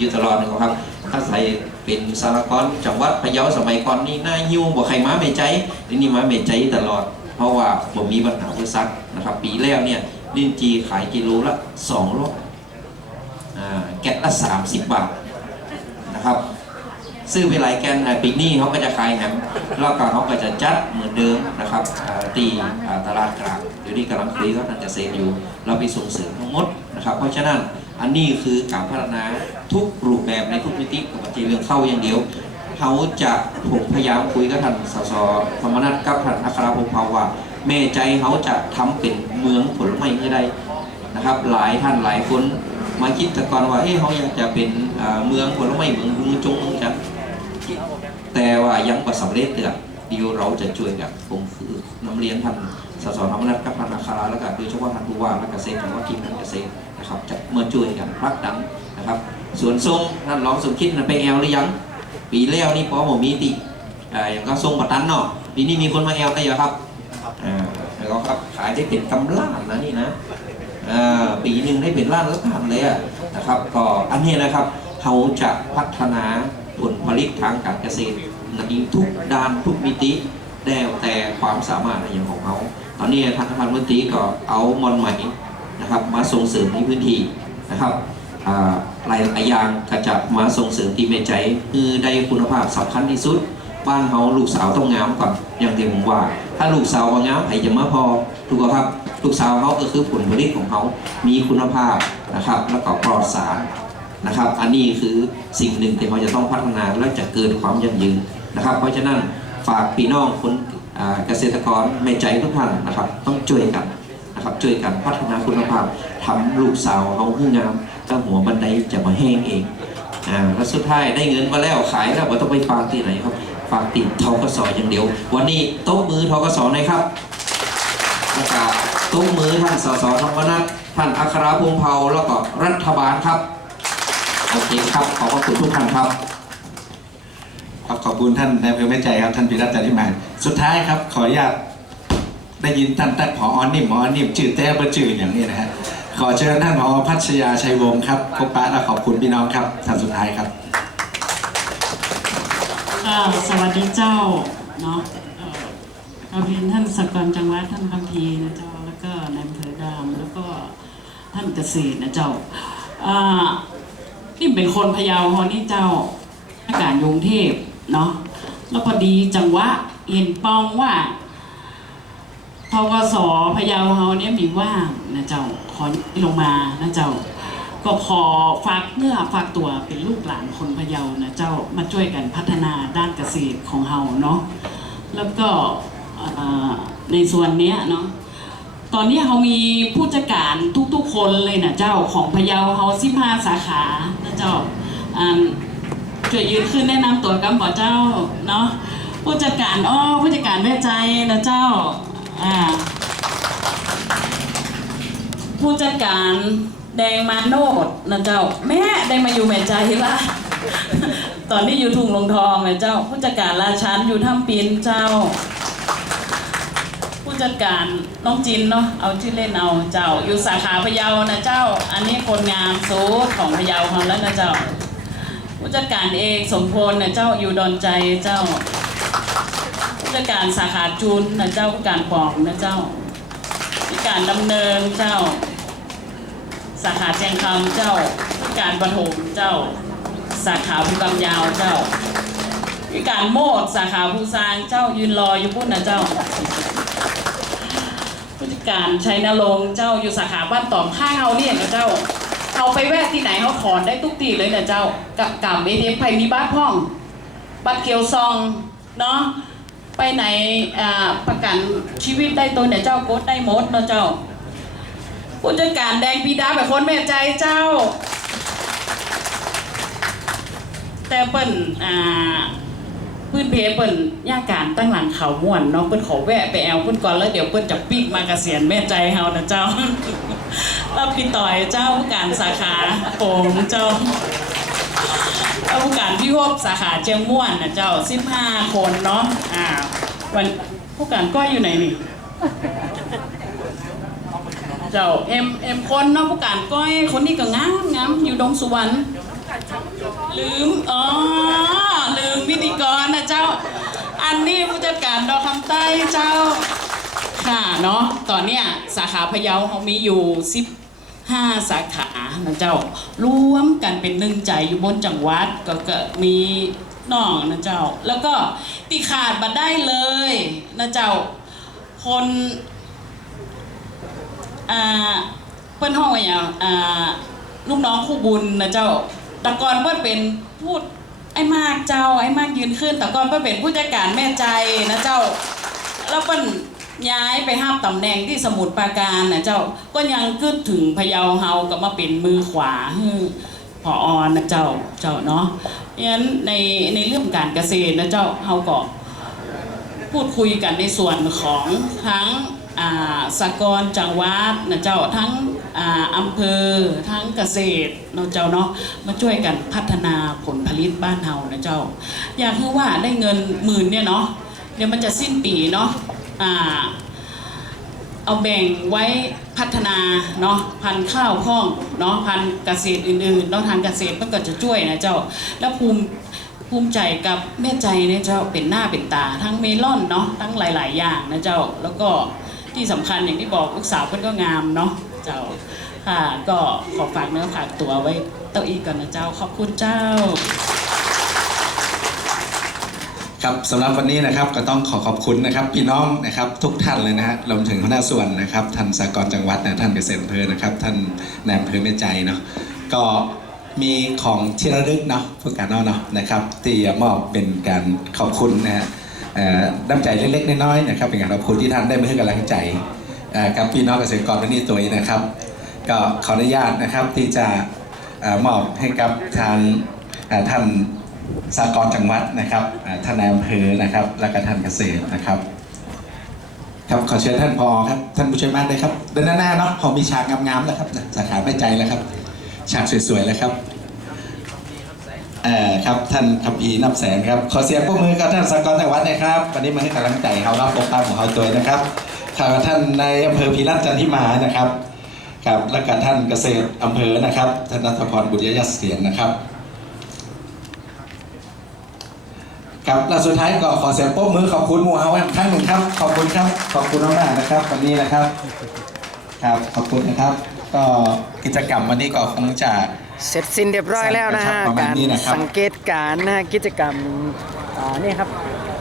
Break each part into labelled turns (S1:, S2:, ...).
S1: อยู่ตลอดนะครับถ้าใส่เป็นสารกรจังหวัดพะเยาสมัยก่อนนี่น่าหิ้วบ่ใครมาเมใจทีนี้มาเมใจตลอด เพราะว่าผมมีปัญหาอุปสรรคนะครับ ปีแล้วเนี่ยลิ้นจีขายกิโลละสองร้อยแกะละสามสิบบาทนะครับ ซื้อไปหลายแกนอ่าปีนี้เขาก็จะขายแหมแล้วก็เขาก็จะจัดเหมือนเดิมนะครับตีตลาดกลางเดี๋ยวนี้กำลังคุยกับทางเกษตรอยู่ เราไปส่งเสริมทั้งหมดนะครับ เพราะฉะนั้น อันนี้คือการพัฒนาทุกรูปแบบในทุกมิติของประเทศเรื่องเข้าอย่างเดียวเขาจะผมพยายามคุยกับท่านสสธรรมนัฐกับท่านอัครพงษ์ภาวะแม่ใจเขาจะทำเป็นเมืองผลไม้เมื่อใดนะครับ หลายท่านหลายคนมาคิดแต่ก่อนว่าเฮ้ยเขาอยากจะเป็นเมืองผลไม้เมืองกรุงจงเมืองจันทร์แต่ว่ายังประสำเร็จเดือด ดียวเราจะช่วยกันผมคือน้ำเรียนท่านสสธรรมนัฐกับท่านาคาราแล้วก็โดยเฉพาะท่านผู้ว่าและเกษตรจังหวัดทีมการเกษตรนะครับจะมาช่วยกันพักดันนะครับส่วนทรงท่านรองสมคิดไปแอลหรือยัง ปีแล้วนี่พอหมมีติอย่างก็ทรงปัตตันเนาะปีนี้มีคนมาแอลได้ยังครับอ่าแล้วก็ครับขายได้เป็นกำล้านนะนี่นะอ่าปีหนึ่งได้เป็นล้านละพันเลยอะนะครับ ก็อันนี้นะครับเขาจะพัฒนาผลผลิตทางการเกษตร ในทุกด้านทุกมิติแล้วแต่ความสามารถในอย่างของเขา ตอนนี้ทางรัฐมนตรีก็เอามอนใหม่นะครับมาส่งเสริมในพื้นที่นะครับหลายหลายอย่างก็จะมาส่งเสริมที่เมใจคือได้คุณภาพสำคัญที่สุด บ้านเขาลูกสาวต้องงามก่อนอย่างที่ผมว่า ถ้าลูกสาวว่างามไผจะมาพอถูกไหมครับลูกสาวเขาก็คือผลผลิตของเขา มีคุณภาพนะครับ แล้วก็ปลอดสารนะครับ อันนี้คือสิ่งหนึ่งที่เราจะต้องพัฒนาและจะเกิดความยั่งยืน นะครับ เพราะฉะนั้นฝากพี่น้องคนเกษตรกรแม่ใจทุกท่านนะครับ ต้องช่วยกันนะครับช่วยกันพัฒนาคุณภาพทำลูกสาวเขาให้งามแล้วหัวบันไดจะมาแห้งเองอ่าแล้วสุดท้ายได้เงินมาแล้วขายแล้วว่าต้องไปฝากที่ไหนครับฝากติดทกสอย่างเดียว วันนี้โต๊ะมือทกสหนะครับประกาศโต๊ะมือท่านสสธรรมนัฐท่านอัครพงษ์เผาแล้วก็รัฐบาลครับโอเคครับขอบพระคุณทุกท่านครับ
S2: ครับขอบคุณท่านนายอำเภอแม่ใจครับท่านพิรัตน์จันทิมานสุดท้ายครับขออนุญาตได้ยินท่านท่านผออนิ่มผอนิ่มจืดแต้ประจืดอย่างนี้นะฮะขอเชิญท่านผอพัชยาชัยวงศ์ครับพบปะและขอบคุณพี่น้องครับท่านสุดท้ายครับ
S3: ค่ะสวัสดีเจ้าเนาะเอ่อเราเรียนท่านสกลจังหวัดท่านคัมพีนะเจ้าแล้วก็นายอำเภอดามแล้วก็ท่านเกษตรนะเจ้าอ่านี่เป็นคนพะเยาฮอนี่เจ้าอากาศยุงเทพ เนาะแล้วพอดีจังหวะเห็นปองว่าทกสพะเยาเฮาเนี่ยมีว่างนะเจ้าขอลงมานะเจ้า ก็ขอฝากเนื้อฝากตัวเป็นลูกหลานคนพะเยานะเจ้ามาช่วยกันพัฒนาด้านเกษตรของเฮาเนาะแล้วก็ในส่วนเนี้ยเนาะตอนนี้เขามีผู้จัดการทุกๆคนเลยนะเจ้าของพะเยาเฮาสิบห้าสาขานะเจ้าอ่า ช่วยยืนขึ้นแนะนำตัวกันบ่เจ้าเนาะผู้จัดการอ้อผู้จัดการแม่ใจนะเจ้าอ่าผู้จัดการแดงมาโนดนะเจ้า แม่ได้มาอยู่แม่ใจละตอนนี้อยู่ทุ่งลงทองแม่เจ้า ผู้จัดการราชันอยู่ถ้ำปีนเจ้า ผู้จัดการน้องจินเนาะเอาชื่อเล่นเอาเจ้า อยู่สาขาพะเยานะเจ้า อันนี้คนงามสูของพะเยาของแล้วนะเจ้า ผู้จัดการเอกสมพลนะเจ้าอยู่ดอนใจเจ้า ผู้จัดการสาขาจูนนะเจ้าผู้การปองนะเจ้าผู้การดำเนินเจ้า สาขาเชียงคำเจ้าผู้การปฐมเจ้า สาขาภูกำยาวเจ้าผู้การโมดสาขาภูซางเจ้ายืนรออยู่พุ่นนะเจ้าผู้จัดการชัยนรงค์เจ้าอยู่สาขาบ้านตอมข้างเอาเนี่ยนะเจ้า เอาไปแวะที่ไหนเขาถอนได้ทุกตีเลยนะเจ้ากับกับเอทีเอ็มไพมีบ้านพ่อง บัตรเขียวซองเนาะไปไหนประกันชีวิตได้ตัวเนี่ยเจ้าโกดได้หมดเนาะเจ้าผู้จัดการแดงปีดาแบบคนแม่ใจเจ้า แต่เปิ้นอ่าพื้นเพเปิ้นย่าการตั้งหลังเขาม่วนเนาะเปิ้นขอแวะไปแอลเปิ้นก่อนแล้วเดี๋ยวเปิ้นจะปิ๊กมาเกษียณแม่ใจเฮานะเจ้า แล้วพี่ต่อยเจ้าผู้การสาขาผมเจ้าเอาผู้การพี่ฮบสาขาเจียงม่วนนะเจ้าสิบห้าคนเนาะอ่าวันผู้การก้อยอยู่ไหนนี่เจ้าเอ็มเอ็มคนเนาะผู้การก้อยคนนี้ก็งามงามอยู่ดงสุวรรณลืมอ๋อลืมพิธีกรนะเจ้า อันนี้ผู้จัดการดอกคำใต้เจ้า ค่ะเนาะตอนเนี้ยสาขาพะเยาเขามีอยู่15สาขานะเจ้ารวมกันเป็นหนึ่งใจอยู่บนจังหวัดก็ก็มีน้องนะเจ้า แล้วก็ติขาดมาได้เลยนะเจ้าคนอ่าเพื่อนห้องว่อย่างอ่าลูกน้องคู่บุญนะเจ้าแตะกอนเพื่อนเป็นพูดไอ้มากเจ้าไอ้มากยืนขึ้นแตะกอนเพื่อนเป็นผู้จัดการแม่ใจนะเจ้าแล้วเปิ้น ย้ายไปห้ามตำแหน่งที่สมุทรปราการนะเจ้าก็ยังกึดถึงพะเยาเฮาก็มาเป็นมือขวาให้พออนะเจ้าเจ้าเนาะงั้นในในเรื่องการเกษตรนะเจ้าเฮาก็พูดคุยกันในส่วนของทั้งอ่าสากลจังหวัดนะเจ้าทั้งอ่าอำเภอทั้งเกษตรเนาะเจ้าเนาะมาช่วยกันพัฒนาผลผลิตบ้านเฮานะเจ้า อยากให้ว่าได้เงินหมื่นเนี่ยเนาะเดี๋ยวมันจะสิ้นปีเนาะ เอาแบ่งไว้พัฒนาเนาะพันธุ์ข้าวพ่องเนาะพันธุ์เกษตรอื่นๆเนาะทางเกษตรมันก็จะช่วยนะเจ้าแล้วภูมิภูมิใจกับแม่ใจเนี่ยเจ้าเป็นหน้าเป็นตา ทั้งเมลอนเนาะทั้งหลาย ๆ อย่างนะเจ้าแล้วก็ที่สำคัญอย่างที่บอกลูกสาวเพิ่อนก็งามเนาะเจ้าค่ะก็ขอฝากเนื้อฝากตัวไว้เต้าอีก่อนนะเจ้าขอบคุณเจ้า
S2: ครับสำหรับวันนี้นะครับก็ต้องขอขอบคุณนะครับพี่น้องนะครับทุกท่านเลยนะฮะรวมถึงหัวหน้าส่วนนะครับท่านสากลจังหวัดนะท่านเกษตรอำเภอนะครับท่านนายอำเภอแม่ใจเนาะก็มีของที่ระลึกเนาะพวกการนาะเนาะนะครับที่มอบเป็นการขอบคุณนะฮะอ่อน้ำใจเล็กๆน้อยๆนะครับเป็นการขอบคุณที่ท่านได้มาให้กำลังใจอ่อกับพี่น้องเกษตรกรวันนี้ตัวนี้นะครับ ก็ขออนุญาตนะครับที่จะมอบให้กับทางท่าน สากลจังหวัดนะครับท่านนายอำเภอนะครับ และก็ท่านเกษตรนะครับ ครับขอเชิญท่านพอครับ ท่านผู้ช่วยมากเลยครับเดินหน้าหน้าเนาะพอมีฉากงามๆแล้วครับสาขาไม่ใจแล้วครับฉากสวยๆแล้วครับเอ่อครับท่านคำอีนับแสงครับขอเสียงปรบมือกับท่านสากลจังหวัดนะครับวันนี้มาให้กำลังใจเขารับปกป้องของเขาตัวนะครับข่าวท่านในายอำเภอพีรัตน์จันทิมานะครับครับและก็ท่านเกษตรอำเภอนะครับท่านนัทพรบุญยยเสียงนะครับ ครับและสุดท้ายก็ขอเสียงโป๊บมือขอบคุณหมูเฮาอีกครั้งหนึ่งครับ ขอบคุณครับ ขอบคุณมากๆนะครับวันนี้นะครับ ครับ ขอบคุณนะครับ ก็กิจกรรมวันนี้ก็คงจะ
S4: เสร็จสิ้นเรียบร้อยแล้วนะฮะ
S2: ประมาณ
S4: การ
S2: นี้นะครับ
S4: สังเกตการณ์นะฮะกิจกรรม อ่านี่ครับ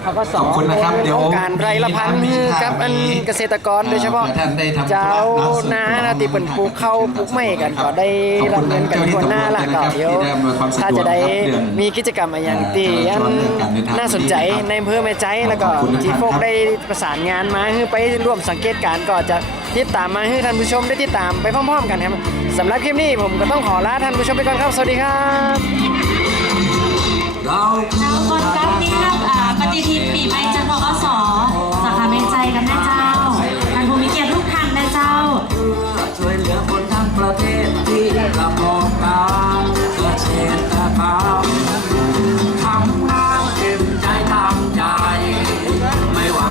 S4: เขาก็ส
S2: ขอบคุณนะครับเดี๋ยว
S4: โครงการไรละพัน
S2: มี
S4: ธุ์
S2: ทาง
S4: กับอัน
S2: มี
S4: เกษตรกรโดยเฉพาะ
S2: เอ่อท่านได้ทำธุระ
S4: เจ้า
S2: เนาะส่วน
S4: นา
S2: ตัว
S4: นะที่เป็นปลูกข้าวปลูกไม้กันก็ได้
S2: ขอบ
S4: รั
S2: คุ
S4: บ
S2: ณ
S4: เงินกัน
S2: เจ้าหน้าที่
S4: คนหน้าละ
S2: ตำรวจ
S4: ก็
S2: นะครับ
S4: เดี๋ยว
S2: ที่ได้อำนวยความสะดวก
S4: ถ้าจะได้
S2: ครับเรื่อง
S4: มีกิจกรรมอะไรอย่างที่
S2: เอ่อ
S4: อัน
S2: เรื่องการเดินทาง
S4: น่าสนใจ
S2: ครับ
S4: ในอำเภอแม่ใจแล้วก็
S2: ขอบคุณนะครับ
S4: ที่พวกได้ประสานงานมาให้ไปร่วมสังเกตการณ์ก็จะติดตามมาให้ท่านผู้ชมได้ติดตามไปพร้อม ๆ กันครับสำหรับคลิปนี้ผมก็ต้องขอลาท่านผู้ชมไปก่อนครับสวัสดีครับ เรา
S5: แล้วคนรับนี่ครับอ่าปฏิทินปีใหม่จันทร์พศ